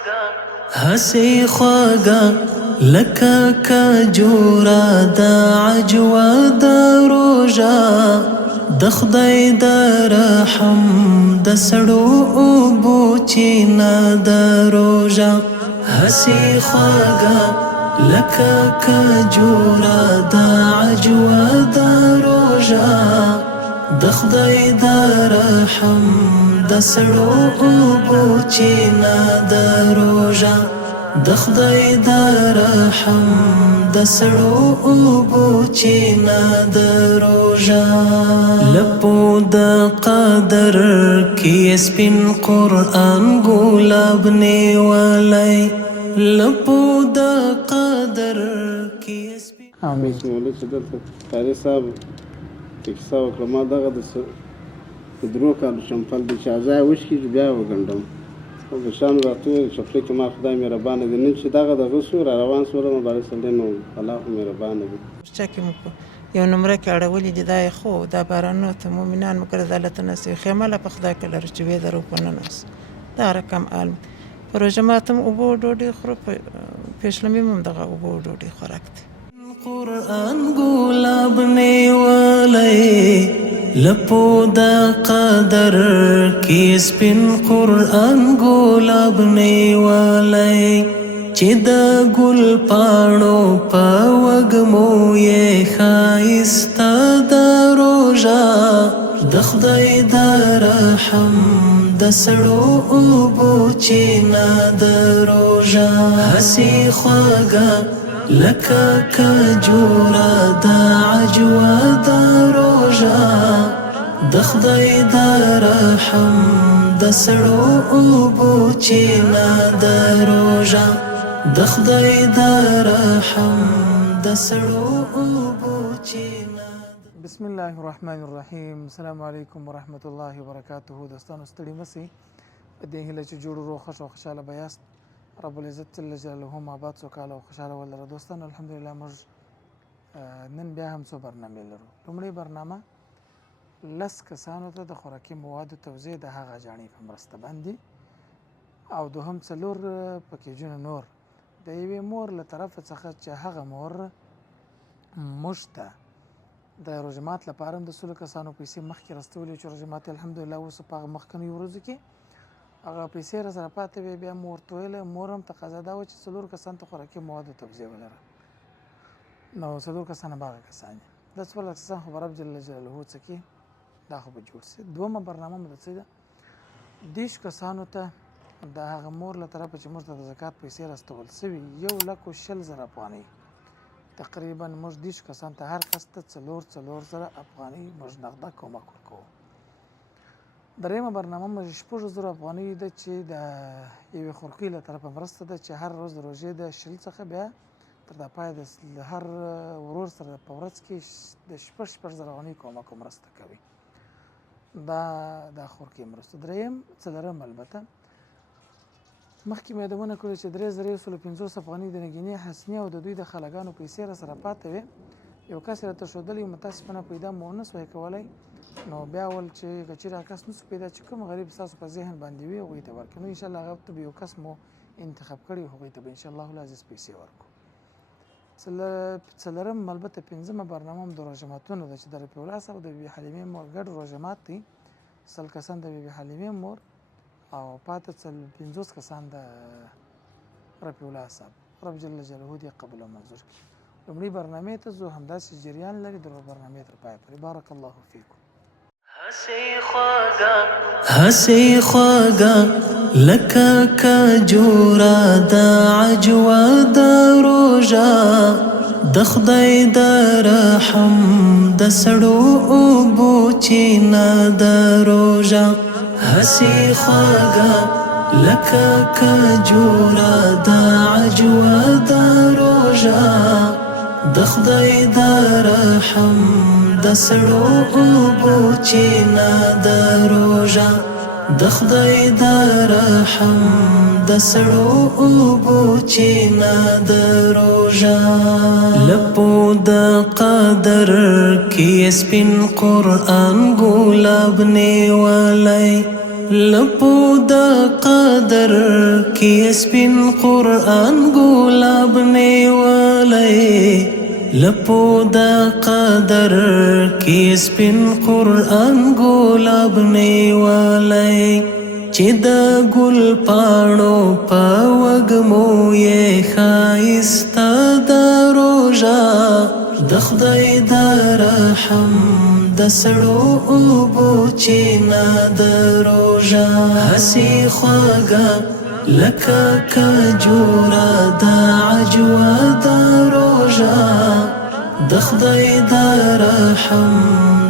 هسې خوږه لکه کجوره د عجوه د روژه د خدای د رحم د سړو اوبو چینه د روژه هسې خوږه لکه کجوره د عجوه د روژه د خدای د رحم د سړو اوبو چینه د روژه د خدای د رحم د سړو اوبو چینه د روژه لپو د قدر کې سپین قرآن ګلاب نیولی لپو د قدر کې سپین امين ولې چې دلته قاري صاحب کیسه وکړه ما دغه د درو کالو شمپل دی چې ځای وشکي بیا وګنډم خو د شان راته ویل چپلۍ کې ما خدای مهربانه دی نن چې دغه دغه سو را روان سوله مبارک صلی نو الله خو مهربانه دی چا کې موږ یو نمره کې اړولې دي دا خو دا بارانو ته مؤمنان مکر عدالت نسي خیمه لا په خدای کله چې وې درو په ننس دا رقم عالم پروژه ماتم او بو ډوډۍ خور پېښلمې مم دغه او بو ډوډۍ خوراک دي قرآن ګلاب نیولی لپو د قدر کې سپین قرآن ګلاب نیولی چې د ګل پاڼو په وږمو یې ښایسته د روژه د خدای د رحم د سړو اوبو چینه د روژه هسې خوږه لکه کجوره د عجوه د روژه د خدای د رحم د سړو اوبو چینه د روژه د خدای د رحم د سړو اوبو چینه. بسم الله الرحمن الرحیم. السلام علیکم ورحمت الله وبرکاته. دوستانو ستړي مسئ په دې هیله چې جوړ روغ خوش او خوشحاله به یاست. رب العزت جل جلاله آباد سوکاله او خوشحاله ولره. دوستانو الحمدلله موږ نن بیا هم څو برنامې لرو. لومړی برنامه 10 کسانو ته د خوراکي موادو توزیع د هغه جاڼۍ په مرسته باندې او دوهم 4 پکیجونه نور د یوې مور له طرفه څخه چې هغه مور موږ ته د روژه مات لپاره هم د 100 کسانو پیسې مخکې راستولې چې روژه مات الحمدلله اوس په هغه مخکنیو ورځو کې هغه پیسې را سره پاتې وې بیا مور ورته ویله مور هم تقاضا دا وه چې 4 کسانو ته خوراکي موادو توزیع ولره نو 4 کسان به هغه کسان دي دا 14 کسان خو به رب جل جلاله څه کړي دا خو به جوړ سي. دویمه برنامه مو د څه ده 10 کسانو ته د هغه مور له طرفه چې موږ ته د زکات پیسې راستول سوي 1,20,000 افغانۍ تقریبا موږ 10 کسان ته هر کس ته 4,000 افغانۍ موږ نغده کومک ورکوو. دریمه برنامه موږ 6,000 افغانۍ ده چې د یوې خورقۍ له طرفه مرسته ده چې هر ورځ د روژې د 20 څخه بیا تر دا پای د هر ورور سره په ورځ کې د 6,000 افغانۍ کومک مرسته کوي. دا د خورقۍ مرسته. دریم څلورم البته مخکې مې یادونه کړې چې 3,150 افغانۍ د نګینې حسنې او د دوی د خلګانو پیسې را سره پاتې وې. یو کس راته ښودلی متاسفانه پیدا مو ونه سوی کولی نو بیا ول چې که چېرې هغه کس نسو پیدا چې کوم غریب ستاسو په ذهن باندې وي هغوی ته ورکړو. انشاءالله هغه ته به یو کس مو انتخاب کړي هغوی ته به انشاءالله العزیز پیسې ورکړو. څلورم البته 5مه برنامه هم د روژه ماتونو ده چې د رفیع الله صاحب د بیبي حلیمې مور ګډ روژه مات دی. 100 کسان د بیبي حلیمې مور او پاته 50 کسان د رفیع الله صاحب. رب جل جلاله دې قبول او منظور کړي. لومړۍ برنامې ته ځو همداسې جریان لري د برنامې تر پایه پورې. بارک الله فیکم. هسې خوږه لکه کجوره د عجوه د روژه د خدای د رحم د سړو اوبو چینه د روژه هسې خوږه لکه کجوره د عجوه د روژه د خدای د رحم د سړو اوبو چینه د روژه د خدای د رحم د سړو اوبو چینه د روژه لپو د قدر کې سپین قرآن ګلاب نیولی لپو د قدر کی سپین قرآن گلاب نیوالی لپو دا قدر کی سپین قرآن گلاب نیوالی چې د ګل پاڼو په وږمو یې ښایسته د روژه د خدای د رحم د سړو اوبو چینه د روژه هسې خوږه لکه کجوره د عجوه د روژه د خدای د رحم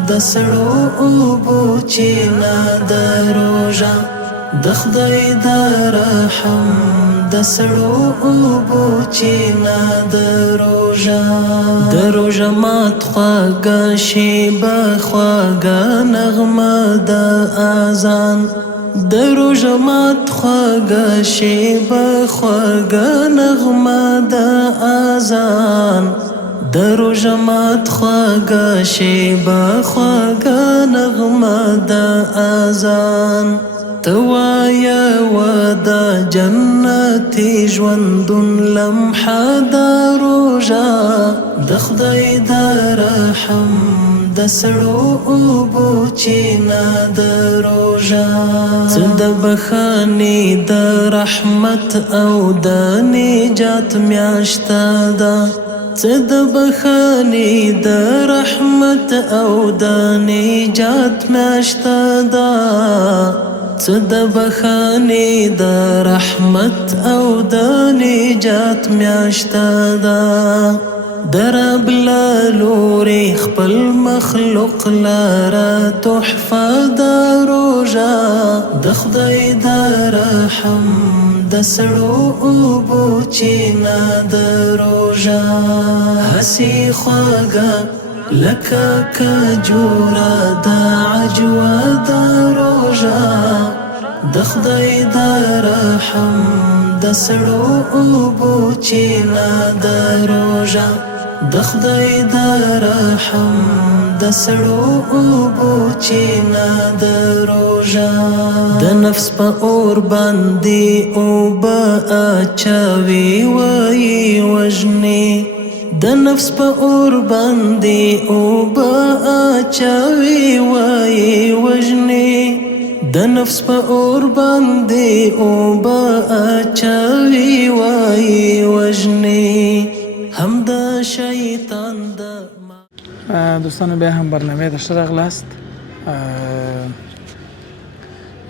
د سړو اوبو چینه د روژه د خدای د رحم د سړو اوبو چینه د روژه د روژه مات خواږه شیبه خواږه نغمه د اذان د روژه مات خواږه شیبه خواږه نغمه د اذان د روژه مات خواږه شیبه خواږه نغمه د اذان ته وایه و د جنتي ژوندون لمحه د روژه د خدای د رحم د سړو اوبو چینه د روژه څه د بښنې د رحمت او د نجات میاشته ده څه د بښنې د رحمت او د نجات میاشته ده څه د بښنې د رحمت او د نجات میاشته ده د رب له لورې خپل مخلوق لره تحفه د روژه د خدای د رحم د سړو اوبو چینه د روژه هسې خوږه لکه کجوره د عجوه د روژه د خدای د رحم د سړو اوبو چینه د روژه د خدای د رحم د سړو اوبو چینه د روژه د نفس په اور باندې اوبه اچوي وایي وژني د نفس په اور باندې اوبه اچوي وایي وژني د نفس په اور باندې اوبه اچوي وایي وژني هم د شیطان د دوستانو بیا هم برنامه ته ښه راغلاست.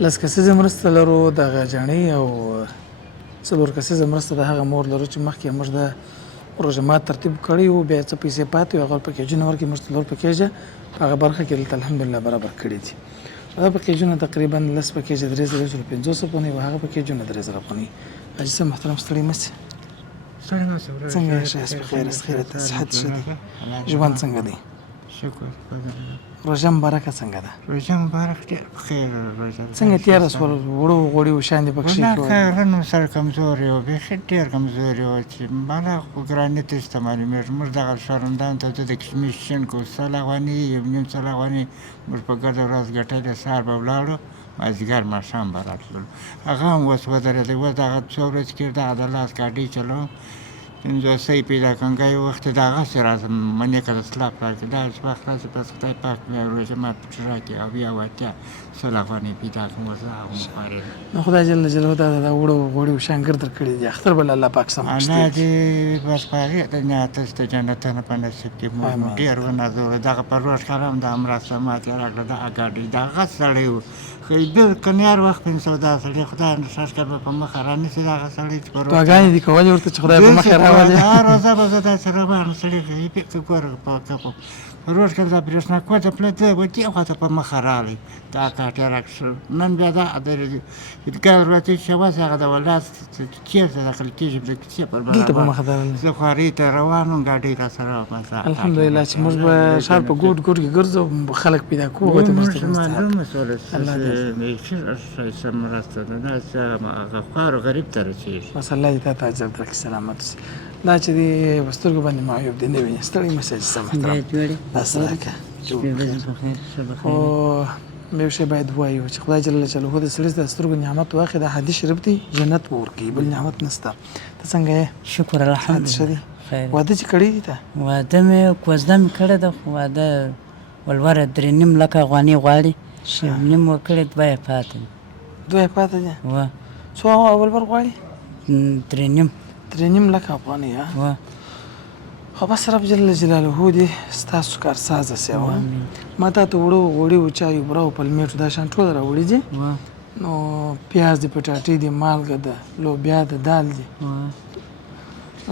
لس کسیزه مرسته لرو دغه جاڼۍ او څلور کسیزه مرسته د هغه مور لرو چې مخکې موږ د روژه مات ترتیب کړی و بیا څه پیسې پاتې وي هغه پکیجونه ورکړي موږ څلور پکیجه په هغه برخه کې دلته الحمدلله برابر کړي دي. هغه پکیجونه تقریبا لس پکیجه 3500 افغانۍ و هغه پکیجونه 3000 افغانۍ. حاجي صاحب محترم ستړي مه شئ. څنګه یاست؟ بخیر است، خیرت است، صحت ښه دی؟ ژوند څنګه دی؟ شکر روژه مبارکه څنګه ده؟ روژه مبارک ډېر بخیر روژه څنګه تېره شول؟ وړو غوړي وشیان دې پکښې کارونه سره کمزوري وو بیخي ډېر کمزوري وو چې بالا خو ګراني ته څه معلومېږي. موږ دغه شهرندانو ته د کشمش شین کو 100 افغانۍ یو نیم 100 افغانۍ موږ په ګرده ورځ ګټلې. سهار به ولاړو مازدیګر ماښام به راتللو. هغه هم اوس ودرېدی. اوس دغه څو ورځې کې دغه د لاس ګاډۍ چلوم 500 پیدا کړم. ګای وخت دغسې راځم منې که د سلاپ راکړي داسې وخت راشي بس خدای پاک بیا روژه مات پکې راکړي او بیا وړتیا 100 افغانۍ پیدا کړم. اوس هغه مخارې نو خدای جل جلاله دا د وړو غوړي وشیان ګرده کړي دي. اختر به الله پاک سم الله دې بس په هغې د نیاتس د جنتونه په نصیب کړي. موږ مو ډېر ونازوله. دغه په روژ کال هم دا مرسته ماتې راکړه دغه ګاډۍ دغه سړی و بالکل هر وخت پنځه دا سړی خدای نشاش کړ په مخه رانیسي دغه سړی چې په دعاګانې دي کولې ورته چې خدای په مخه راولي. هر روزه به زه داسې روان سړی فکر ګوره په کپو روژ کال دا برېښنا کوټه پلته به دې خواته په مخه راغلی دا کاټې راکړل. نن بیا دا د عیدګاه ورځې چې یوازې هغه د ولات چېرته داخل کېږي د کیسې پر دلته په مخه درغلی. زه خوارۍ ته روان وم ګاډۍ راسره وه. الحمدلله چې موږ به ښار په ګوټ ګوټ کې ګرځو خلک پیدا کوو هغوی ته مرسته معلومه شوله ښه مرسته ده داسې هغه خوار و غریب ته رسېږي. بس الله دې تا ته اجر درکړي سلامت اوسې. دا چې دی په سترګو باندې معیوب دی نه ویني ستړی مه شې محترم داسې راکړه خو یو شی باید وایو چې خدای جل جلاله د سړي د سترګو نعمت واخلي دا حدیث شریف دی جنت به ورکوي بل نعمت نشته ته څنګه یې شکر الحمدلله خیر واده چې کړی دی ته واده مې کوزده مې کړې ده خو واده ولوره 3.5 لکه افغانۍ غواړي نیم مو کړې 2 یې پاتې دوی پاتې دي وه څو اول بر غواړي 3.5 لکه افغانۍ وه خو بس رب جل جلاله دې ستاسو کارسازه سي ما ته وړو غوړي او چای برو پلمېټو دا شان ټول راوړي دي نو پیاز دي پټاټې دي مالګه ده لوبیا ده دال دي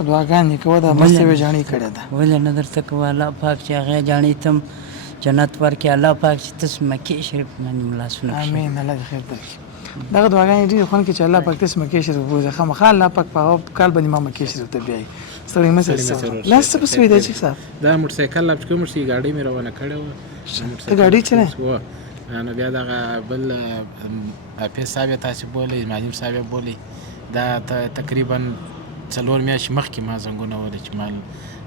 دعاګانې کوه دا مستې وجاڼې کړې ده ولې نه درته کوه الله پاک چې هغې جاڼې تم جنت ورکړي الله پاک چې تاسو مکې شریف باندې ملاسونه کښېږدي امین الله دې خیر درکړي دغه دعاګانې ډېرې خوند کړي چې الله پاک تاسو مکې شریف بوځي خامخا الله پاک په هغه کال باندې ما مکې شریف ته بیایي ستړی مه شئ لاس څه پسې ویده چې صاحب دا موټرسایکل لا چې کوم شي ګاډي مې روانه کړې وه ته ګاډي چلې نو بیا دغه بل حافظ صاحب یې تاسې بولئ معلم صاحب یې بولئ دا تقریبا 4 میاشتې مخکې ما زنګونه وهلي چې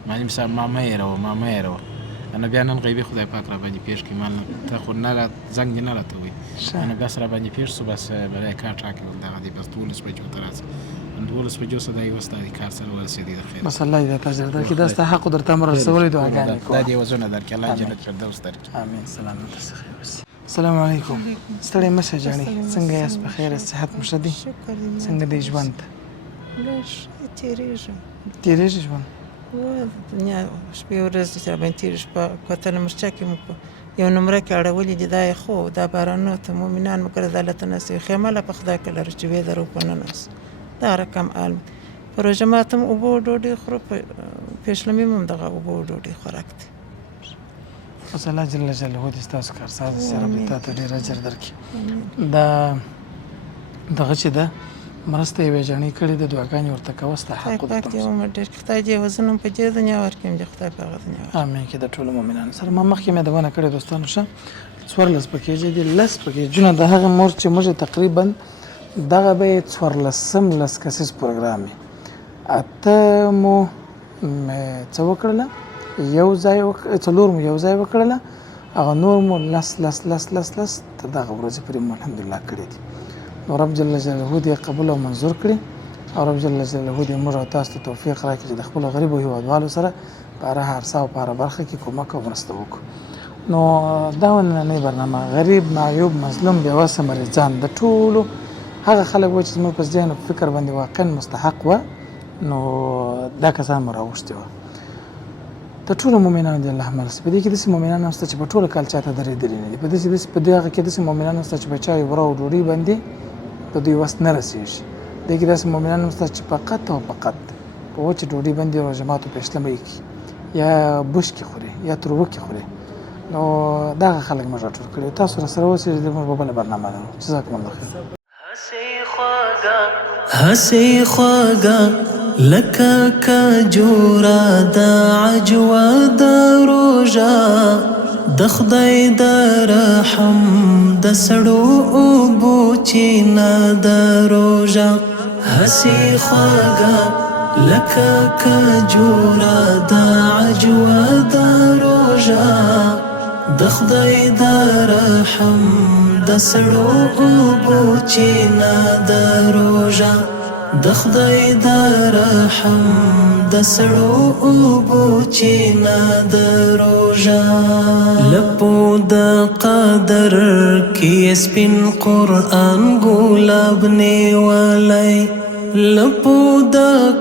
معلم صاحب ما مه هېروه نو بیا نن غیبي خدای پاک را باندې پېښ کړي مال ته خو نه زنګ دې نه راته وایي نو بس را باندې پېښ شو بس برای کار ټاکې دغه دی بس 12 بجو ته راځه 12 بجو سره دا یو ستا د کار سره ورسېدي د خیر بس الله دې ته اجر درکړي دا ستا حق درته امر رسولې دعاګانې کوه دا دې وزونه درکړي الله جنت فردوس درکړي امين سلامت اوسئ السلام علیکم ستړی مه شئ جانې څنګه یاست په خیر صحت مو ښه دی څنګه دی ژوند تېرېږي ژوند دنیا شپې ورځې چې راباندې تېرې شپه کتنه مرچا کې مو په یو نمره کې اړولي دي دا یې خو دا بارانو ته مومنان مو کړه دالته نسوي خیمه له په خدای کله چې وې درو په ننس دا رقم عالم په روژه ماتم اوبه ډوډۍ خورو په پېشلمي هم دغه اوبه ډوډۍ خوراک دی اوس الله جل جلاله دې ستاسو کارساز سي رب دې تا ته ډېر اجر درکړي دا دغه چې ده مرسته یې جانې کړې د دعاګانې ورته کوه ستا حق پاک دی عمر ډېر خدای دې وزنم په دې دنیا ورکړي دې خدای په هغه دنیا امین کې د ټولو مؤمنانو سره ما مخکې مې دونه کړې دوستانو شه 14 پکیجې دي 10 پکیجونه د هغه مور چې موږ تقریبا دغه به 14 کسیز پروګرام اته مو څه وکړله یو ځای څلور مو یو ځای وکړله هغه نور مو لس ته دغه ورځې پورې مو الحمدلله کړې دي نو رب جل جلاله دې قبول او منظور کړي او رب جل جلاله دې موږ او تاسو ته توفیق راکړي چې د خپل غریبو هیوادوالو سره په هر هرڅه او په هر برخه کې کومک او مرسته وکړو نو دا نننۍ برنامه غریب معیوب مظلوم بېوسه مریضان د ټولو هغه خلک و چې زموږ په ذهن او فکر باندې واقعا مستحق وه نو دا کسان مو راوښتي وه د ټولو مؤمنانو دې الله مل په دې کې داسې مؤمنان هم شته چې په ټوله کال چاته درېدلي نه دي په دې هغه کې داسې مؤمنان هم شته چې په چای وره او ډوډۍ باندې په دوی وس نه رسېږي دې کې داسې مؤمنان هم شته چې فقط او فقط په وچې ډوډۍ باندې روژه ماتو پېشلمۍ کړي یا بوشکې خوري یا تروکې خوري نو دغه خلک موږ راټول کړي تاسو راسره اوسئ موږ به بله برنامه لرو جزاکم الله خیر هسې خواږه لکه کجوره د عجوه د روژه د خدای د رحم د سړو اوبو چینه د روژه هسې خواږه لکه کجوره د عجوه د روژه د خدای د رحم د سړو اوبو چینه د روژه د خدای د رحم د سړو اوبو چینه د روژه لپو د قدر کې سپین قرآن ګلاب نیولی لپو د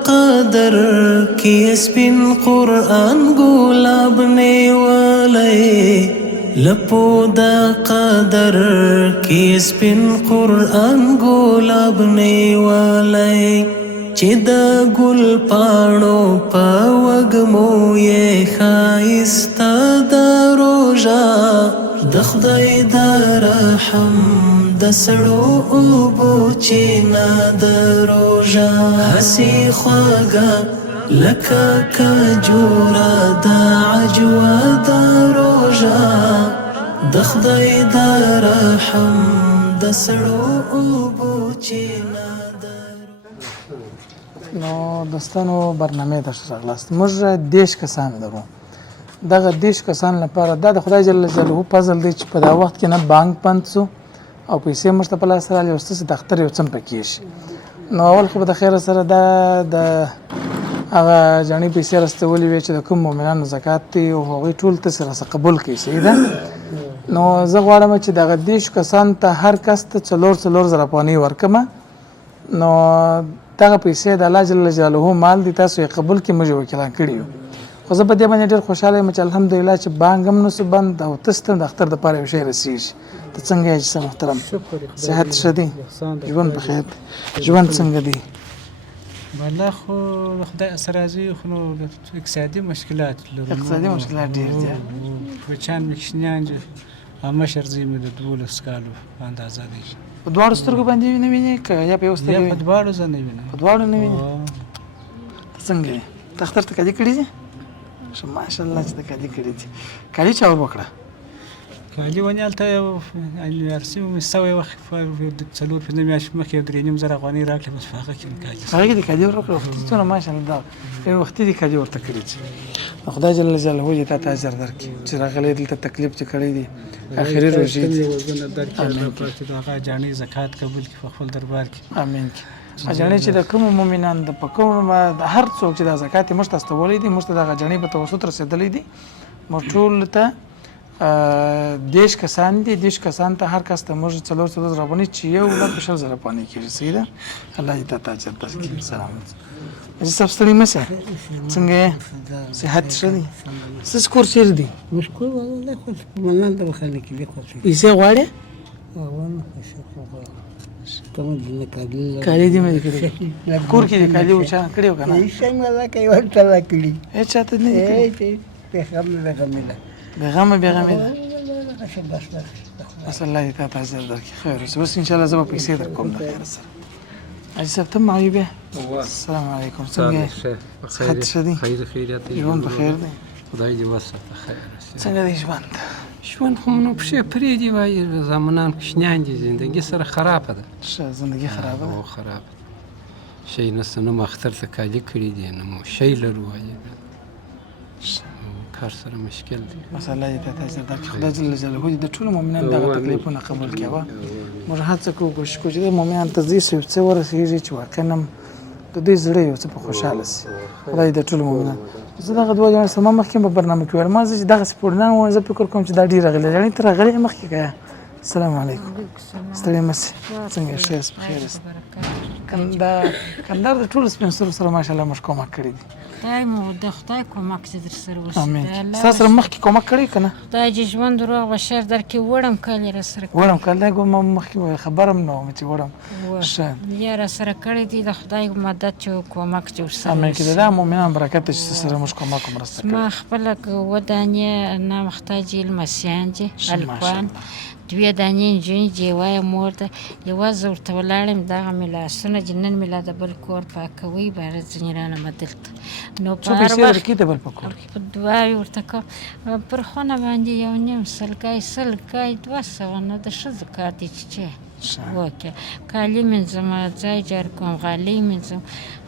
قدر کې سپین قرآن ګلاب نیولی لپو د قدر کې سپین قرآن ګلاب نیولی چې د ګل پاڼو په وږمو یې ښایسته د روژه د خدای د رحم د سړو اوبو چینه د روژه هسې خواږه لکه کجوره د عجوه د روژه د خدای د رحم د سړو اوبو چینه نو دوستانو برنامه داشته راغلاست موږ 10 کسان لرو دغه 10 کسان لپاره دا د خدای جل جلاله فضل دی چې په دا وخت کې نه بانک بند سو او پیسې مرته په لاس راغلي او ستاسو د اختر یو څم پکې شي. نو اول خو به د خیر سره دا د هغه ځاني پیسې راستولې وي چې د کوم مؤمنانو زکات دی او هغوی ټول ته سره قبول کړي. صحیح ده. نو زه غواړم چې دغه 10 کسان ته هر کس ته 4 زره افغانۍ ورکړم. نو دغه پیسې د الله جل جلاله مال دي، تاسو یې قبول کړئ، موږ وکیلان کړي یو. خو زه په دې باندې ډېر خوشحاله یم چې الحمدلله چې بانک هم نسو بند او تاسو ته د اختر دپاره یو شی رسېږي. ته څنګه یې چې محترم؟ صحت ښه دی؟ ژوند بخیر دی؟ ژوند څنګه دی؟ والله خو خدای سره راځي، خو نو اقتصادي مشکلات لرو. اقتصادي مشکلات ډېر دي. بچیان مې کوچنیان دي، مشر زوی مې د 12 کالو په اندازه دی. په دواړو سترګو باندې نه وینې که یا په یو سترګو؟ یا په دواړو زه نه وینم. په دواړو نه وینې؟ ته څنګه یې؟ ته اختر ته کالي کړي دي؟ ماشاءالله چې ته کالي کړي دي. کالي چا ور وکړه؟ کالي ونې هلته انیورسي مې سوی وخت 4-5 میاشتې مخکې 3.5 زره افغانۍ راکړې، بس په هغه کې مې کالي هغه کې دې کالي ور وکړه. څونه ماشاءالله دا یو وختي دې کالي ورته کړي دي. خدای جل جلاله دې تا ته اجر درکړي چې راغلی دلته تکلیف چې کړی دی اخري روژې دي. چې د هغه جانې زکات قبول کړي په خپل دربار کې. امین. جانې چې د کومو مؤمنان د په کومه هر څوک چې د زکات یې موږ ته استولی دي، موږ ته دغه جانې په توسط رسېدلی دي. موږ ټول ته 10 کسان دي. 10 کسان ته هر کس ته موږ 4 زره افغانۍ چې 1,20,000 زره افغانۍ کېږي. صحیح ده. الله دې تا ته اجر درکړي. سلامت. حاجي صاحب ستړي مه شه. څنګه یې؟ صحت ښه دی؟ ستاسو کور چېرې دی؟ زموږ کور والله خو ملال د بخښنې کې دی. پیسې غواړې؟ کالي دې مې کړي کور کې دې کالي و چا کړي و که نه؟ څنګه لکه یو ورته راکړي. هېڅ چاته نه دي کړي؟ بېغمه بېغمې ده. بس الله دې تا ته اجر درکړي. خیر اوسه. بس انشاءالله زه به پیسې در کوم د خیر سره. حاجي صاحب ته هم معیوب یې؟ السلام علیکم. څنګه یې؟ صحت ښه دی؟ ژوند بخیر دی؟ خدای دې وساته خیر. څنګه دی ژوند؟ ژوند خو نو پښې پرې دي وایي، زامنان کوچنیان دي، زندګي سره خرابه ده. ښه زندګي خرابه ده؟ خرابه ده. شی نشته. نه مو اختر ته کالي کړي دي، نه مو شی لرو وایي. کار سره مشکل دی. بس الله دې تا ته اجر درکړي. خدای جل جلاله دې د ټولو مؤمنانو دغه تکلیفونه قبول کړي. موږ هڅه کوو کوشش کوو چې د مؤمنانو ته داسې یو څه ورسېږي چې واقعا د دوی زړه یو څه په خوشحاله شي. خدای د ټولو مؤمنانو. زه دغه 2 جاڼې سره ما مخکې په برنامه کې ویل، ما زه چې دغسې پوړنان ووایم، زه فکر کوم چې دا ډېر راغلی. جاڼې ته راغلی مخکې که یا؟ السلام علیکم. ستړی مه شې. څنګه یې؟ ښه یاست؟ بخیر یاست؟ کندهار د ټولو سپین سرو سره ماشاءالله موږ کومک کړی دی. خدای مو د خدای کومک چې در سره وشي. امین. ستا سره مخکې کومک کړی که نه؟ خدای دې ژوند روغ بشر درکړي. وړم کالي را سره کړي. وړم کالي ما مخکې خبره هم نه وم چې وړم. ښه یا را سره کړی دي. د خدای مدد چې کومک چې ورسره امین. که د دا مؤمنان برکت دی چې سره موږ کومک و مرسته کړې. ما خپله 2 دانې نامحتاجې لمسیان دي، هلکان 2 دانې نجونې دي، یوه یې مور ده. یوه زه ورته ولاړم، دغه مې لاسونه دي، نن مې لا د بل کور پاکوي، بهر ځینې رانمه دلته. نو په هر وخت په دعاوې ورته کوم. پر خونه باندې 1.5 سلګی 200 نو د ښځو کار دی چې وکړه. کالي مینځم، ځای جار کوم، غالۍ مینځم.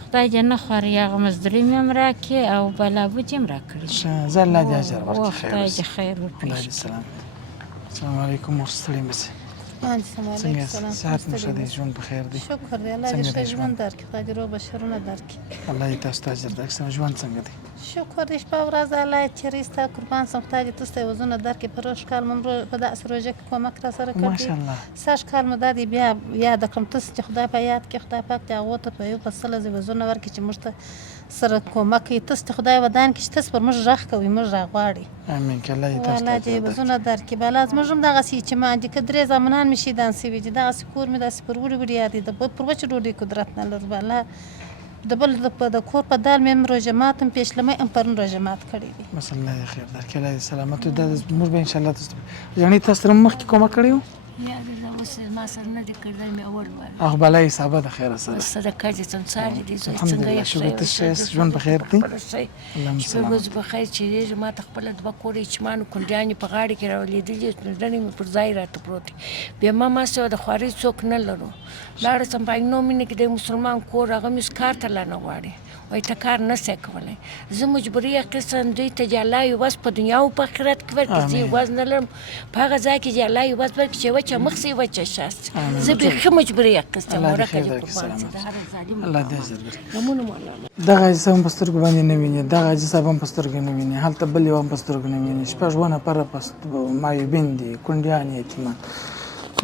خدای دې نه خواري، هغه مزدوري مې هم راکړي او بلابود یې هم راکړي. زه الله دې اجر ورکړي. خدای دې خیر وکړي. السلام علیکم. ورستړي مه شئ. څنګه یاست؟ صحت مو ښه دی؟ ژوند بخیر دی؟ شکر دی. الله دې ښه ژوند درکړي. خدای دې روغ بشرونه درکړي. الله دې تاسو ته اجر درکړي. ژوند څنګه دی؟ شکر دی. شپه ورځ الله یې چېرې ستا قربان سم. خدای دې تاسو ته وزونه درکړي. په روژ کال مو په داسې روژه کې کومک را سره کړی. ماشاءالله. سږ کال مو دا دی بیا یاده کړم. تاسو چې خدای په یاد کې خدای پاک دې هغو ته په 100 وزونه ورکړي چې موږ ته سره کومک کوي. تاسو ته خدای ودان کړي چې تاسو پر موږ غږ کوئ، موږ راغواړي. امین. که الله دې تاسو ته الله دې وزونه درکړي. بالا زموږ هم دغسې چې ما دي که 3 زامنان مې شهیدان سوي دي، دغسې کور مې داسې پر وړي وړي یاد دي. پر وچې ډوډۍ قدرت نه لرو. بالا د بل د کور په دال مې هم روژه مات هم پیشلمۍ هم پرون روژه مات کړی دي. بس الله دې خیر درکړي. الله دې سلامت دا موږ به انشاءالله تاسو جانې تاسو سره مخکې کومک کړی و؟ یاره دا اوس ما سره نه دی کړی مې اول وار اخ بلای صاحبه د خیره سره صدقه دې سنسار دې زوی څنګه الحمدلله یې شکر ته ښه ژوند په خیر دی اللهم شپه ورځ په خیر چیرېږي ما ته خپله دوه کور یچمانو کونډیانې په غاړه کې راولېدلې ډنې مې پر ځای راته پروت دی بیا ما ماسې د خوارۍ څوک نه لرو لاړه سم په نو مینه کې د مسلمان کور هغه مې کار ته لا نه غواړي وایي ته کار نه شې کولی زه مجبوري اخیستم دوی ته چې الله یو بس په دنیا او په آخرت کې ورکړي زه یوازې نه لرم په هغه ځای کې چې الله یو بس ورکړي چې وچه مخ سي وچه شاست زه بیخي مجبوري اخیستم ورکه دې قربان سي د هر ظالم الله دې زر نمونه مولا دغه حاجي صاحب هم په سترګو باندې نه ویني دغه حاجي صاحب هم په سترګو نه ویني هلته بل یو هم په سترګو نه ویني شپږ نفره مایوبین دي کونډیان یتیمان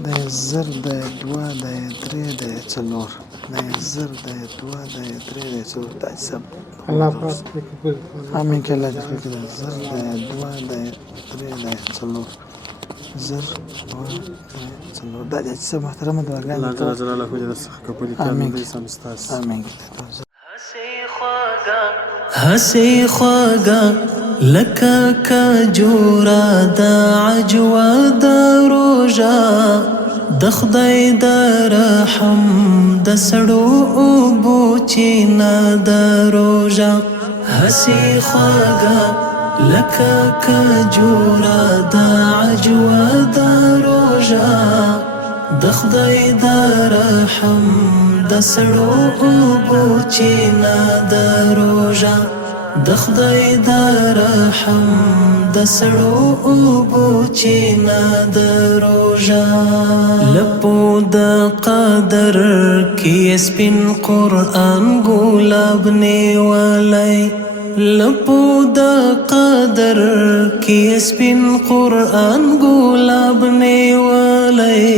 د زر د دوه د درې د څلور د زر د دوه د درې د څلور د حساب الله پاک امين کې الله دې کړي زر د دوه د درې د څلور زر دوه د څلور د حساب محترمه دعاګانې الله جل جلاله دې څخه قبول کړي امين امين هسي خواږه لکه کجوره د عجوه د روژه د خدای د رحم د سړو اوبو چینه د روژه هسي خواږه لکه کجوره د عجوه د روژه د خدای د رحم د سړو اوبو چینه د روژه د خدای د رحم د سړو اوبو چینه د روژه لپو د قدر کې سپین قرآن ګلاب نیولی لپو د قدر کې سپین قرآن ګلاب نیولی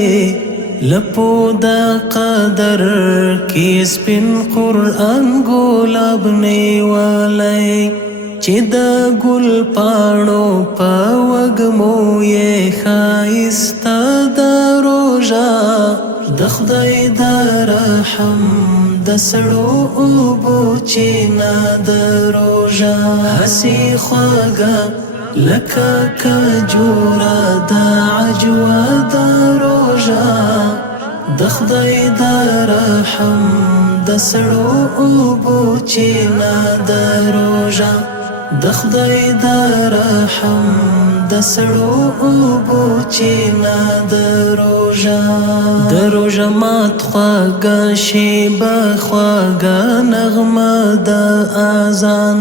لپو د قدر کې سپین قرآن ګلاب نیولی چې د ګل پاڼو په وږمو یې ښایسته د روژه د خدای د رحم د سړو اوبو چینه د روژه هسي خواږه لکه کجوره د عجوه د روژه د خدای د رحم د سړو اوبو چینه د روژه د خدای د رحم د سړو اوبو چینه د روژه د روژه مات خواږه شیبه خواږه نغمه د اذان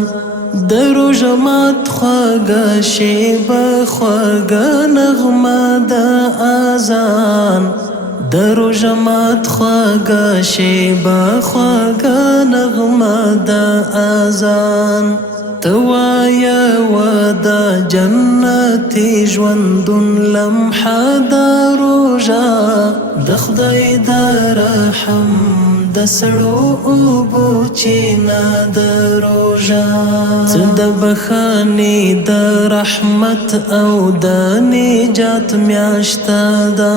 د روژه مات خواږه شیبه خواږه نغمه د اذان د روژه مات خواږه شیبه خواږه نغمه د اذان توایا و د جنتي ژوندون لمحه د روژه د خدای د رحم د سړو اوبو چینه د روژه څه د بخښنې د رحمت او د نجات میاشته ده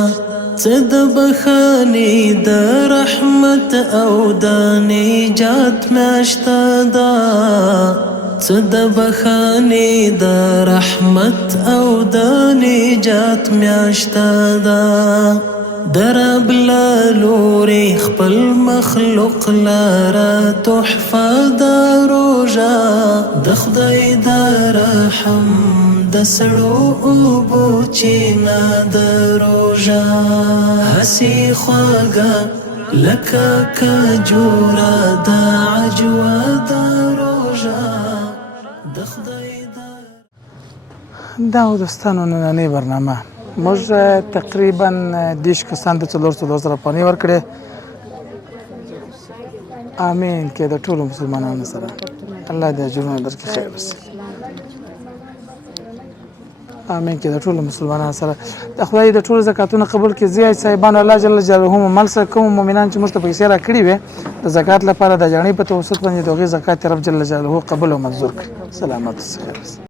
څه د بخښنې د رحمت او د نجات میاشته ده څه د بخښنې د رحمت او د نجات میاشته ده د رب له لورې خپل مخلوق لره تحفه د روژه د خدای د رحم د سړو اوبو چینه د روژه هسي خواږه لکه کجوره د عجوه د روژه د خدای دا دوستانو نننۍ برنامه موږ تقریبا 10 کسان د 400 سره پانی ورکړي امين کې د ټولو مسلمانانو سره الله دې اجرونه درکړي خیر وسي امين کې د ټولو مسلمانانو سره د خدای د ټولو زکاتونه قبول کړي زیات صاحبان الله جل جلاله مل سره کوم مؤمنان چې موږ ته پیسې راکړي وي د زکات لپاره د جړنۍ په توسط باندې دغه زکات رب جل جلاله قبول او منظور کړي سلامت خیر وسي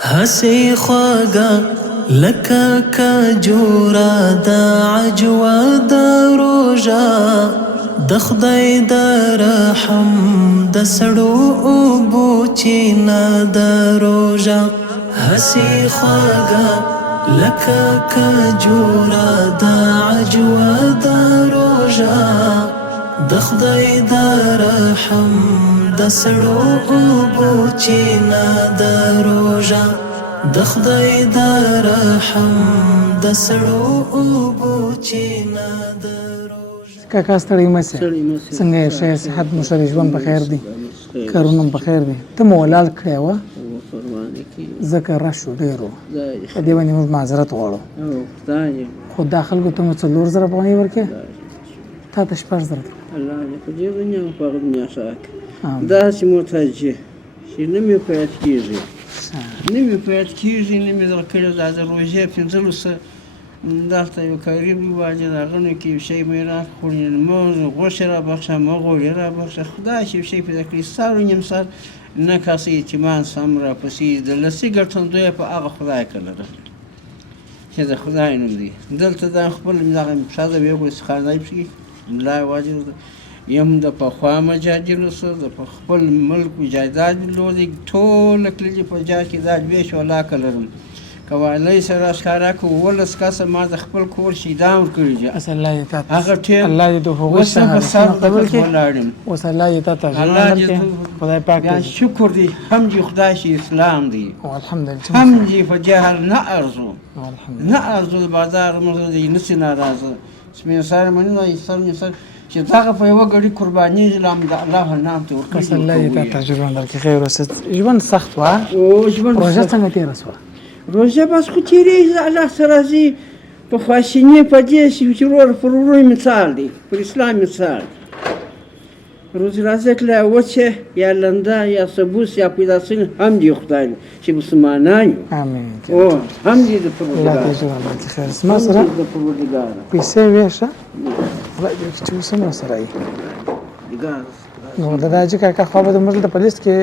هسي خواږه لکه کجوره د عجوه د روژه د خدای د رحم د سړو اوبو چینه د روژه هسي خواږه لکه کجوره دا عجوه دا روژه د خدای د رحم د سړو اوبو چینه د روژه د خدای د رحم د سړو اوبو چینه د روژه. کاکا ستړی مه سې، څنګه یې ښه صحت مو ښه دی، ژوند په خیر دی، کارونه په خیر دی. ته مو ولال کړی وه ځکه رش و ډېر و، په دې باندې موږ معذرت غواړو. خو دا خلکو ته مو 4000 افغانۍ ورکړې، تا ته 6000. الله دې په دې دنیا او په هغه دنیا ښه کړي. داسې محتاجي چې نه مې په یاد کېږي، نه مې په یاد کېږي، نه مې دغه کړی. دا د روژې 15 دلته یو قریب واجد هغه کې یو شی مې راکړی، لمونځ غوښې رابخشه، مغولې رابخشه، خدای چې یو شی پیدا کړي. سهار و نیم ساعت نه کاسه یتیمان سم راپسې د لسي ګټندویه په هغه خدای کله ده چې د خدای نوم دی. دلته دا خپل دغه ښځه ویې استخانه پکې ملا واجد یم د پخوا مجاهدینو سره د خپل ملک جایداد درلودې، ټوله کلي په جا کې دا لویش ولاکه لرم. که والۍ سره ښکاره کړو 12 کسه ما د خپل کور شهیدان ورکړي دي. هغه ټیم الله دې د هغوی سر قبول کړي. اوس الله دې تا ته ژوند خدای پاک شکر دی، حمد خدای چې اسلام دی، الحمدلله. حمد په جهل نه ارزو، نه ارزو د بازار مرزو دی، نسی ناراضه سپین سر منو سر نسر چې دغه په یوه ګړي قرباني اسلام د الله نام ته ورکړي. بس الله دې تا ته ژوند درکړي، خیر اوسه. ژوند سخت وه، روژه څنګه تېره شوه؟ روژه بس خو تېرېږي، الله سره راځي په خواشیني په دې چې ورور پر ورور مثال دی، پر اسلام مثال دی. روز راځي کله وچه یا لنده یا سبوس یا پیدا سوي هم دی خدای چې مسلمانان یو. امین. او هم دې د الله دې ژوند درکړي، خیر. زما سره پیسې وې ښه، خدای دې چې څومره سره یې نو د حاجي کاکا خوا به د موږ د په لیست کې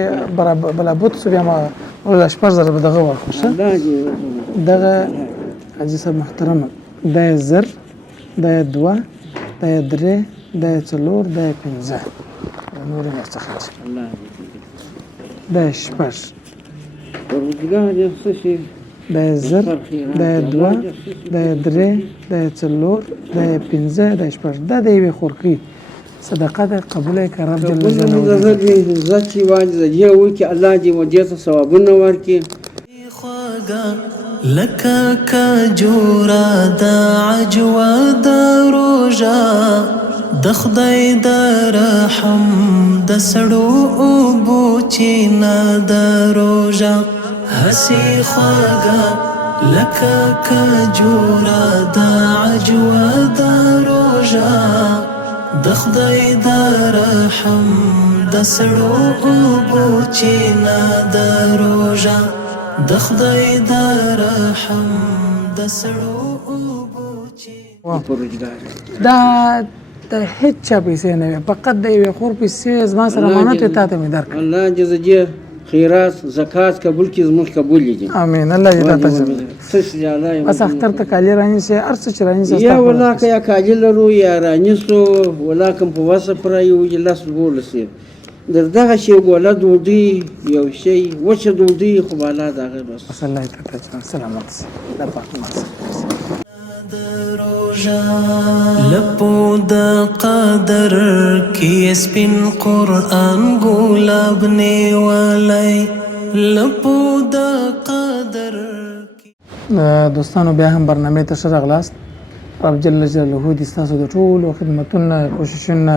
بلابود سو بیا ما 8000 به دغه ورکړو ښه. دغه حاجي صاحب محترمه، دا یې 1000، دا یې 2، دا یې 3، دا یې 4، دا یې 15، نور یې ورڅخه دا یې 6، دا یې 1000، دا یې 2، دا یې 3، دا یې 4، دا یې 15، دا یې 6. دا د یوې خورکۍ صدقه ده، قبوله که رب جل جلاله عزت چې واجد دې وکړي، الله دې مو دې ته ثوابونه ورکړي. لکه کجوره دا عجوه دا روژه د خدای د رحم د سړو اوبو چینه د روژه هسې خوږه لکه کجوره دا عجوه دا روژه د خدای د رحم د سړو اوبو چینه د روژه د خدای د رحم د سړو اوبو چینه. دا د هیڅ چا پیسې نه وي، فقط د یوې خور پیسې زما سره امانت وي، تا ته مې درکړه. الله جزا دې خیرات زکات قبول کړي، زموږ قبول دي. امین. الله دې تا ته بس اختر ته کالي رانیسې، هر څه چې رانیسې یا ولا که یا کالي لرو یا رانیسو ولا کوم په وسه پرایو لس ګولسې در دغه شی ګوله ډوډۍ یو شی وچه ډوډۍ خو بالا دغه بس. بس الله دې تا ته سلامت دا پاک لپو د قدر کی سپین قرآن ګلاب نیولی لپو د قدر. دوستانو بیا هم برنامه ته ښه راغلاست. رب جل جلاله دې ستاسو د ټولو خدمتونه، کوششونه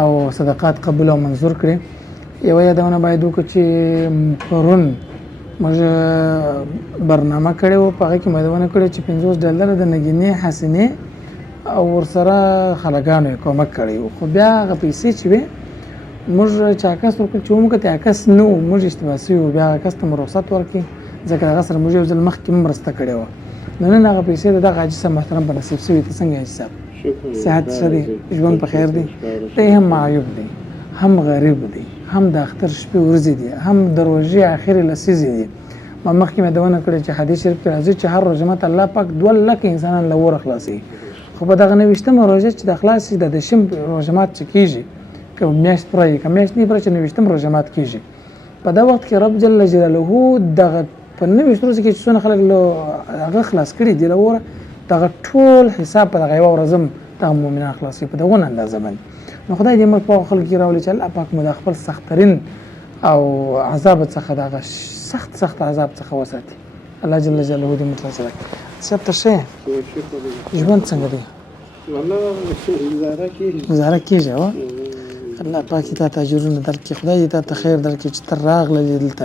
او صدقات قبول او منظور کړي. یوه یادونه باید وکړو چې پرون موږ برنامه کړې وه، په هغې کې مو یادونه کړې چې $50 د نګینې حسینې او ورسره خلکانو یې کومک کړی و. خو بیا هغه پیسې چې وې موږ چې عکس ورکړو چې وموږ ته عکس نه و، موږ اشتباه سوي وو، بیا هغه کس ته مو رخصت ورکړي ځکه هغه سره موږ یو ځل مخکې هم مرسته کړې وه. نن هغه پیسې د دغه حاجي صاحب محترم په نصیب سوي. ته څنګه حاجي صاحب؟ صحت ښه دی، ژوند په خیر دی؟ دی هم معیوب دی، هم غریب دی، هم د اختر شپې ورځې دي، هم د روژې اخرې لسیزې دي. ما مخکې مې یادونه کړې چې حدیث شریف کې راځي چې هر روژه ماته الله پاک 2 لکه انسانان له اوره خلاصوي. خو په دغه 29مه روژه چې د خلاص شي د دشم روژه مات چې کېږي، که میاشت پوره وي که میاشت نه پوره چې 29م روژه مات کېږي، په دا وخت کې رب جل جلاله دغه په 29 ورځو کې چې څونه خلک هغه خلاص کړي دي لوره دغه ټول حساب په دغه یوه ورځ هم دغه مؤمنان خلاص په دغه اندازه باندې نو خدای دې موږ په خلکو کې راولي چې الله پاک مو د خپل سختترین او عذاب څخه دغه سخت عذاب څخه وساتي الله جل جلاله دې موږ سره څه شي ژوند څنګه دی والله گزاره کېږي او الله پاک تا ته اجرونه درکړي خدای دې تا ته خیر درکړي چې تر راغله دلته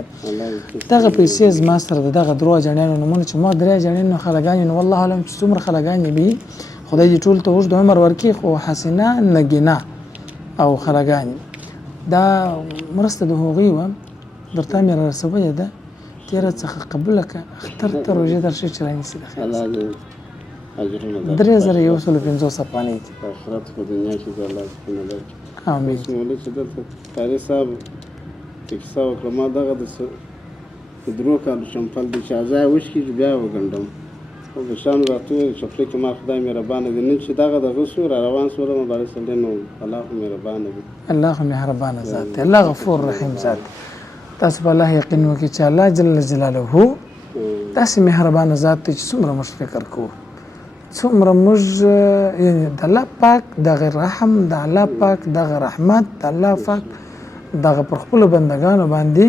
دغه پیسې زما سره دغه دروا جنانو نمونه چې ما درې جنانو خلګانې نو والله علم چې څومره خلګانې به خدای دې ټول ته اوږد عمر ورکړي خو حسنه نګینا او خلګانې دا مرسته د هغوی وه درته مې را رسولې ده تیره څخه قبوله کړه اختر ته روژې درشي چې رانیسي د خیر 3150 افغانۍ دي په آخرت په دنیا کې د الله سبحانه درکړي امین مولوي چې دلته قاري صاحب چې کیسه وکړه ما دغه د درو کالو شمپل دی چې ځای وشکي چې بیا وګنډم خو د شان راته وویل چپلۍ کې ما خدای مهربانه دی نن چې دغه دغه سو را روان سولم مبارک سلې نو الله خو مهربانه دی الله خو مهربانه ذات دی الله غفور رحیم ذات دی تاسو په الله یقین وکړئ چې الله جل جلاله داسې مهربانه ذات دی چې څومره موږ فکر کوو څومره موږ یعنې د الله پاک دغه رحم د الله پاک دغه رحمت د الله پاک دغه پر خپلو بندګانو باندې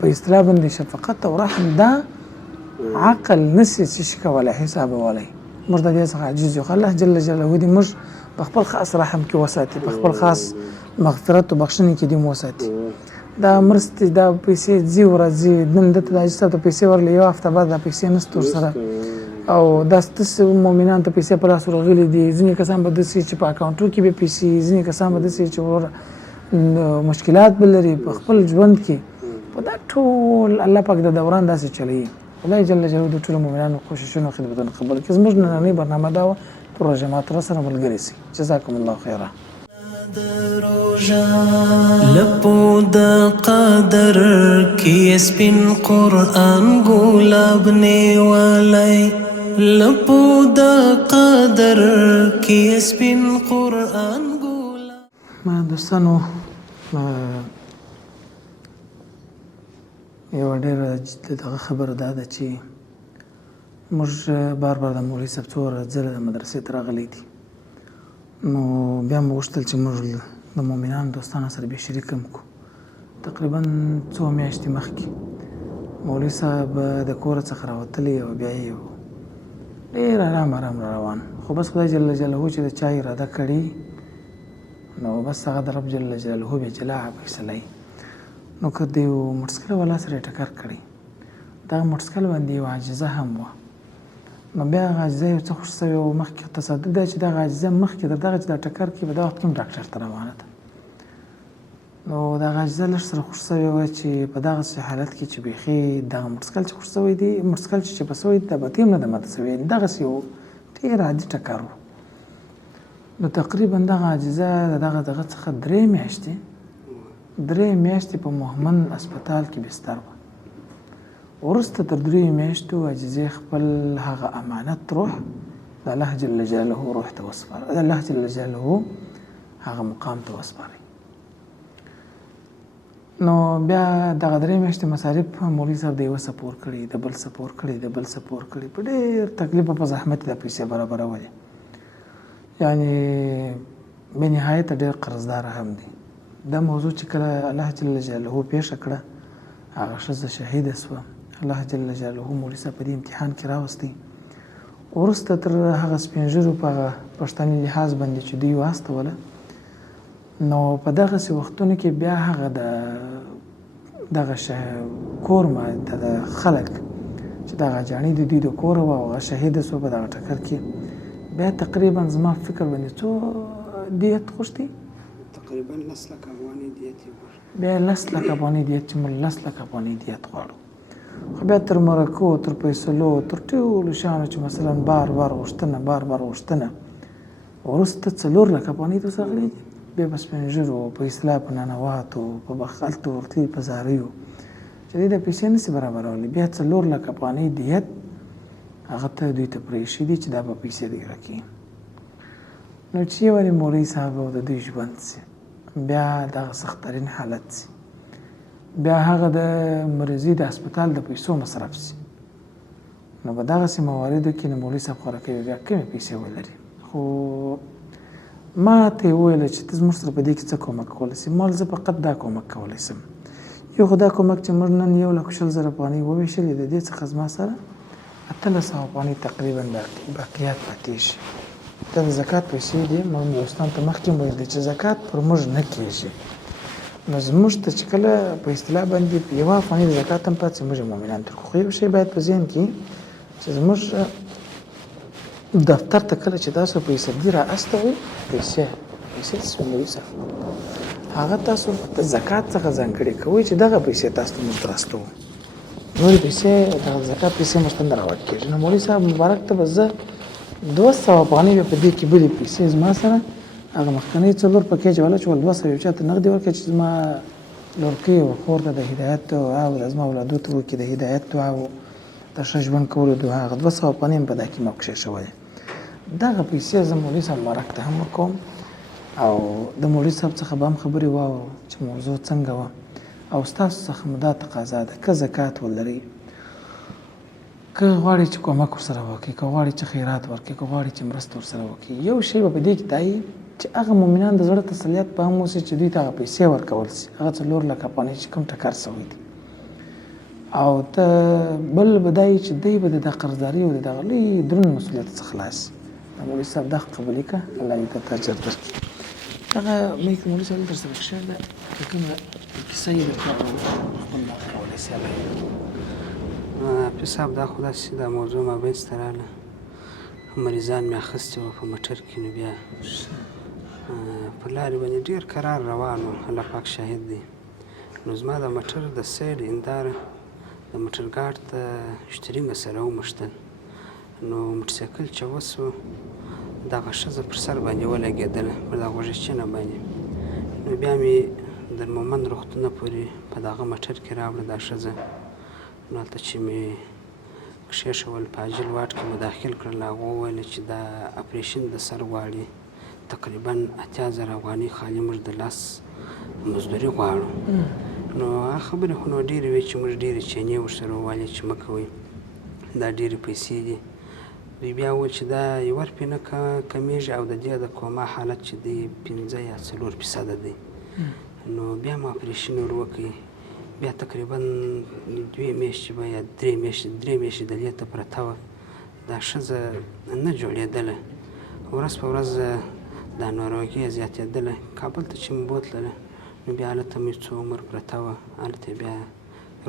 په اصطلاح باندې شفقت او رحم دا عقل نسي چې کولی حسابولی موږ د دې څخه عاجز یو الله جل جلاله دې موږ په خپل خاص رحم کې وساتي په خپل خاص مغفرت او بخښنې کې دې مو وساتي دا مرستې دا پیسې ځي ورځي نن دته د حاجي صاحب ته پیسې ورغلې یو هفته بعد دا پیسې نسته ورسره او دا ستاسې مؤمنان ته پیسې په لاس ورغلي دي ځینې کسان به داسې چې په اکاونټو کې به پیسې ځینې کسان به داسې چې مشکلات به لري په خپل ژوند کې په دا ټول الله پاک د دوران داسې چلوي خدای جل جلاله د ټولو مؤمنانو کوششونو خدمتونه قبول کړي زموږ نننۍ برنامه دا وه پروژه مات را سره ملګري سي جزاکم الله خیره لپو د قدر کې سپین قرآن ګلاب نیولی لپو د قدر کې سپین قرآن ګلاب ما دوستانو یو ډېره دغه خبره دا ده چې موږ بار بار د مولوي صاحب څو ځله د مدرسې ته راغلی دي نو بیا مو غوښتل چې موږ د مؤمنانو دوستانو سره بیا شریک هم کړو تقریبا څو میاشتې مخکې مولوي صاحب د کوره څخه راوتلی او بیا یې ډېر ارام روان خو بس خدای جل جلاله چې د چا اراده کړي نو بس هغه د رب جل جلاله بیا جلا فیصله نو که د یو موټرسایکل والا سره یې ټکر کړی دغه موټرسایکل باندې یو عاجزه هم وه نو بیا هغه عاجزه یو څه خوش شوې وه مخکې تصادف دی چې دغه عاجزه مخکې تر دغه چې دا ټکر کړي په دغه وخت کې هم ډاکټر ته روانه ده نو دغه عاجزه لږ سره خوش شوې وه چې په دغسې حالت کې چې بیخي دغه موټرسایکل چې خوش شوی دی موټرسایکل چې چپه شوی دی دا بتۍ هم نه ده ماته شوې دغسې یو ډېر عادي ټکر و نو تقریبا دغه عاجزه د دغه څخه 3 میاشتې په مهمن اسپتال کې بستر وه وروسته تر 3 میاشتو عاجزې خپل هغه امانت روح د الله جل جلاله روح ته وسپاره د الله جل جلاله هغه مقام ته وسپارئ نو بیا دغه 3 میاشتې مصارف مولوي صاحب د یوه سپور کړي د بل سپور کړي د بل سپور کړي په ډېر تکلیف او په زحمت د پیسې برابرولې یعنې بېنهایته ډېر قرضداره هم دي دا موضوع چې کله الله جل جلاله پیښه کړه هغه ښځه شهیده سوه الله جل جلاله مولوي صاحب په دې امتحان کې راوستی وروسته تر هغه سپین ږیرو په هغه پښتني لحاظ باندې چې دوی واستوله نو په دغسې وختونو کې بیا هغه دغه کور د خلک چې دغه جاڼي د دوی د کوره وه هغه شهیده سوه په دغه ټکر کې بیا تقریبا زما فکر باندې څو دیت غوښتي تقریبا 10 لک افغانۍ دیت یې غوښت بیا 10 لک افغانۍ دیت چې موږ 10 لک افغانۍ دیت غواړو خو بیا تر مرکو تر فیصلو تر ټولو شیانو چې مثلا بار بار غوښتنه وروسته 4 لک افغانۍ ته ورسره بیا په سپین ږیرو په اصلاح په ننواتو په بخښلتو ورتلي په زاریو چې دوی د پیسې نسي برابرولی بیا 4 لک افغانۍ دیت هغه ته دوی ته پرېښي دي چې دا به پیسې دوی راکړي نو چې ولې مولوي صاحب او د دوی ژوند سي بیا دغه سختترین حالت سي بیا هغه د مریضي د هسپتال د پیسو مصرف سي، نو په دغسې مواردو کې نو مولوي صاحب خوره کوي بیا کمې پیسې ولري. خو ما ته یې وویله چې ته زموږ سره په دې کې څه کومک کولی سي؟ ما زه فقط دا کومک کولی سم، یو خو دا کومک چې موږ نن 1,20,000 افغانۍ وویشلې، د دې څخه زما سره 1800 افغانۍ تقریبا باقیات پاتې شي. دا د زکات پیسې دي. موږ میروستان ته مخکې ویل دي چې زکات پر موږ نه کېږي، نو زموږ ته چې کله په اصطلاح باندې 1 افغانۍ د زکات هم پاتې زموږ مؤمنان تر خو یو شی باید په ذهن کې چې زموږ دفتر ته کله چې تاسو پیسې را استوئ پیسې مولوي صاحب هغه تاسو د زکات څخه ځانګړې کوئ چې دغه پیسې تاسو ته موږ راستوو، نورې پیسې د زکات پیسې موږ ته نه راوړل کېږي. نو مولوي صاحب مبارک ته به زه 200 افغانۍ به په دې کې بلې پیسې زما سره هغه مخکنۍ 4 پکې اچوله چې 200 یو چا ته نغدې ورکړې چې زما لورکۍ او خور ته د هدایت دعا او زما اولادو ته وکړي د هدایت دعا او د ښه ژوند کولو دعا، هغه 200 افغانۍ هم په دا کې ما کښېښولې. دغه پیسې زه مولوي صاحب مبارک ته هم ورکوم او د مولوي صاحب څخه به هم خبرې واورو چې موضوع څنګه وه، او ستاسو څخه مو دا تقاضا ده که زکات ولرئ، که غواړئ چې کومک ورسره وکړئ، که غواړئ چې خیرات ورکړئ، که غواړئ چې مرسته ورسره وکړئ، یو شی به په دې کې دا وي چې هغه مؤمنان د زړه تسلیت په هم اوسي چې دوی ته هغه پیسې ورکول سي، هغه 4 لکه افغانۍ چې کوم ټکر سوی دي. او ته بل به دا وي چې دی به د قرضداري او د دغه لوی دروند مسؤلیت څخه خلاص سي. مولوي صاحب دا قبولي که الله دې درته اجر درکړي. دغه مې مولوي صاحب در سره ښه ده که کومه کیسه یې درته خپل کولی سي الله یې حافظ صاحب دا خو داسې دا موضوع مابینځ ته راغله، مریضان مې اخیستي وو په موټر کې، نو بیا په لارې باندې ډېر کرار روان وو، الله پاک شاهد دی. نو زما د موټر د سایډ هنداره د موټر ګاډ ته شترینګه سره وموښتل، نو موټرسایکل چې وسو دغه ښځه پر سر باندې ولګېدله پر دغه غوږچینه باندې، نو بیا مې د مومند روغتونه پورې په دغه موټر کې راوړه دا ښځه، نو هلته چې مې کښېښول په عاجل واټ کې مو داخل کړل، هغه وویل چې دا اپریشن د سر غواړي تقریبا 80,000 افغانۍ خالي موږ د لاس مزدوري غواړو. نو هغه خبرې خو نو ډېرې وې چې موږ ډېرې چینې ورسره وویلې چې مه کوئ دا ډېرې پیسې دي. دوی بیا وویل چې دا 1% نه کمیږي او د دې د کوما حالت چې دی 5 یا 4% دی. نو بیا مو اپریشن ور وکړ، بیا تقریبا 2 میاشتې به یا 3 میاشتې دلې ته پرته وه، دا ښځه نه جوړېدله، ورځ په ورځ دا ناروغي یې زیاتېدله. کابل ته چې مې بوتلله نو بیا هلته مې څو عمر پرته وه، هلته بیا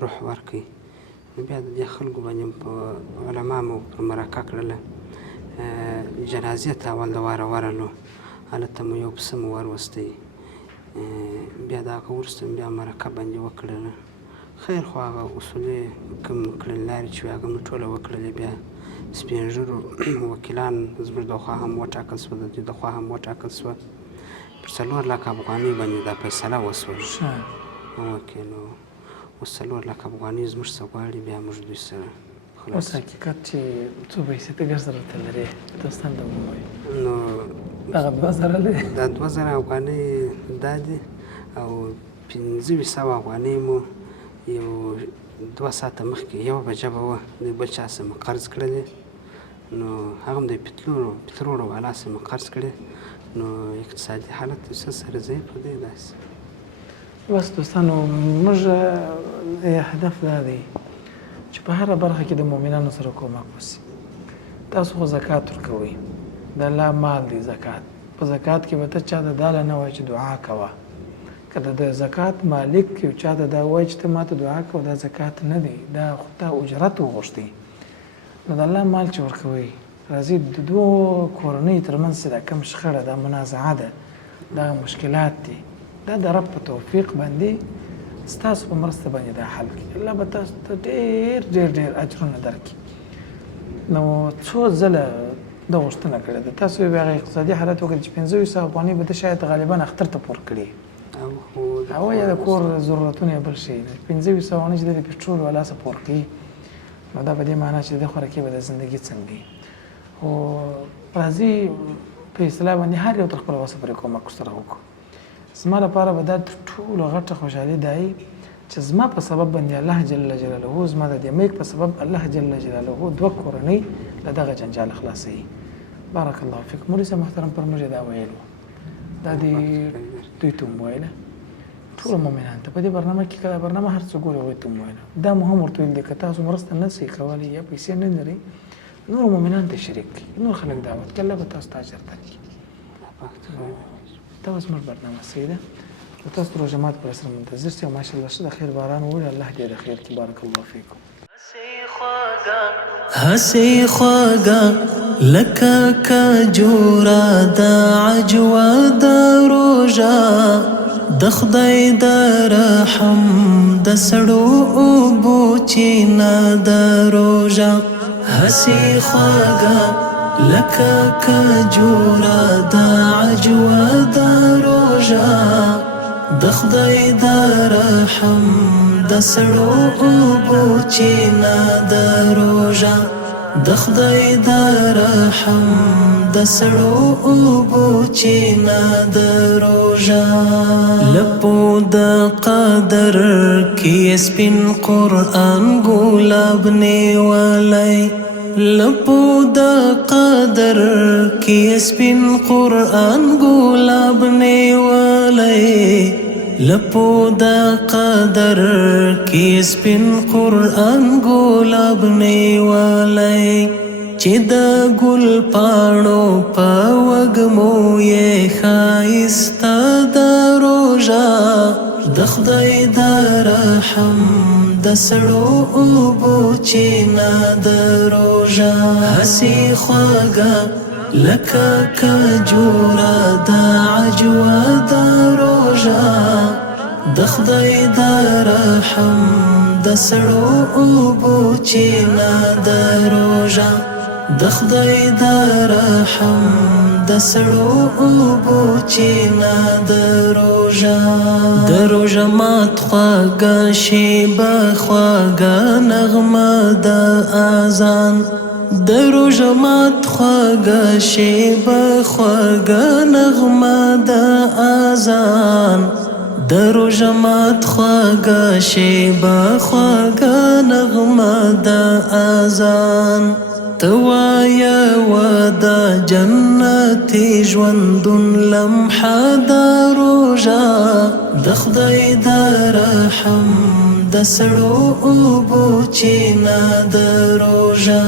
روح ورکړ. نو بیا د دې خلکو باندې په علما مو پر مرکه کړله، جنازې ته اول د واره ورغلو، هلته مو یو پسه مو وروستی، بیا د هغه وروسته بیا مرکه باندې وکړله. خیر خو هغه اصولي کوم کړنلارې چې وې هغه مو ټوله وکړلې. بیا سپین ږیرو وکیلان زموږ د خوا هم وټاکل سوه، د دوی د خوا هم وټاکل سوه، پر 4 لکه افغانۍ باندې دا فیصله وسوه. اوکې نو اوس 4 لکه افغانۍ زموږ څه غواړي، بیا موږ دوی سره اوس حقیقت چې څو پیسې ته ګرځه راته لرې دوستان ته ووایي نو دغه 2000 دی، دا 2000 افغانۍ دا دي او 2500 افغانۍ مو یو 2 ساعته مخکې یوه بجه به وه دوی بل چا څخه مو قرض کړلې، نو هغه هم د پتروړو والا څخه مو قرض کړې، نو اقتصادي حالت څه سره ضعیف دی داسې. بس دوستانو موږ هدف دا دی چې په هره برخه کې د مؤمنانو سره کومک وسي. تاسو خو زکات ورکوئ، د الله مال دی زکات، په زکات کې به ته چا ته دا نه وایي چې دعا کوه، که د زکات مالک یو چا ته دا وایي چې ته ماته دعا کوه، دا زکات نه دی، دا خو تا اجرت وغوښتی. نو د الله مال چې ورکوئ راځي د 2 کورنۍ ترمنځ چې دا کم شخړه دا منازعه ده، دا مشکلات دي، دا د رب په توفیق باندې ستاسو په مرسته باندې دا حل کړي، الله به تاسو ته ډېر ډېر ډېر اجرونه درکړي. نو څو ځله دا غوښتنه کړې ده، تاسو یې هغه اقتصادي حالت وکړي چې 500 افغانۍ به ته شاید غالبا اختر ته پور کړي او یا د کور ضرورتونه یې بل شي، 500 افغانۍ چې د پټرول والا څخه پور کړي، نو دا په دې معنا چې د خوراکي به د زندګي څنګه خو راځي په اصطلاح باندې هر یو تر خپل وسه پورې کومک سره وکړو. زما لپاره به دا تر ټولو غټه خوشحالي دا وي چې زما په سبب باندې الله جل جلاله زما د دې میک په سبب الله جل جلاله 2 کورنۍ له دغه جنجال خلاصوي. بارک الله فیک. مولوي صاحب محترم پر موږ دا ویلو دا د دوی ته ویله ټول مؤمنان ته په دې برنامه کې کله برنامه هر څه ګوري وي ته ویله دا مهم ورته ویل دي که تاسو مرسته نه شئ کولی یا پیسې نه لرئ نور مؤمنان ته شریک کړئ نور خلک دعوت کړئ الله به تاسو ته اجر درکړي. دا اوس زموږ برنامه صحیح ده و تاسو د روژه مات پر سره منتظر شئ او ماشاءالله ښه د خیر باران ووري الله دې د خیر کې بارک الله فیکم. هسې خواږه لکه کجوره د عجوه د روژه د خدای د رحم د سړو اوبو چینه د روژه هسې خواږه لکه کجوره د عجوه د روژه د خدای د رحم د سړو اوبو چینه د روژه د خدای د رحم د سړو اوبو چینه د روژه لپو د قدر کې سپین قرآن ګلاب نیولی لپو د قدر کې سپین قرآن ګلاب نیولی لپو د قدر کې سپین قرآن ګلاب نیولی چې د ګل پاڼو په وږمو یې ښایسته د روژه د خدای د رحم د سړو اوبو چینه د روژه هسې خواږه لکه کجوره د عجوه د روژه د خدای د رحم د سړو اوبو چینه د روژه د خدای د رحم د سړو اوبو چینه د روژه د روژه مات خواږه شیبه خواږه نغمه د اذان د روژه مات خواږه شیبه خواږه نغمه د اذان د روژه مات خواږه شیبه خواږه نغمه د اذان ته وایه و د جنتي ژوندون لمحه د روژه د خدای د رحم د سړو اوبو چینه د روژه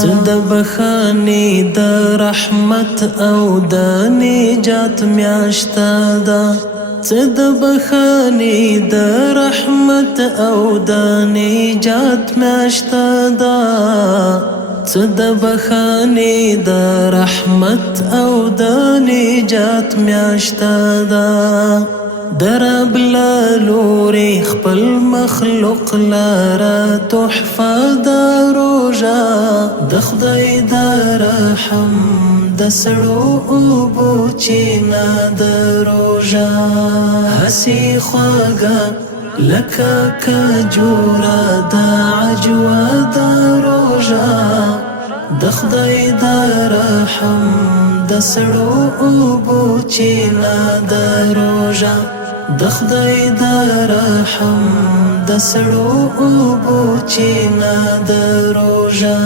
څه د بښنې د رحمت او د نجات میاشته ده څه د بښنې د رحمت او د نجات میاشته ده څه د بښنې د رحمت او د نجات میاشته ده د رب له لورې خپل مخلوق لره تحفه د روژه د خدای د رحم د سړو اوبو چینه د روژه هسې خواږه لکه کجوره د عجوه د روژه د خدای د رحم د سړو اوبو چینه د روژه د خدای د رحم د سړو اوبو چینه د روژه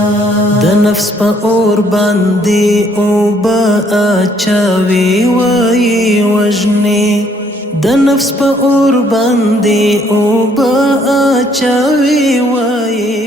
د نفس په اور باندې اوبه اچوي وایي وژني د نفس په اور باندې اوبه اچوي وایي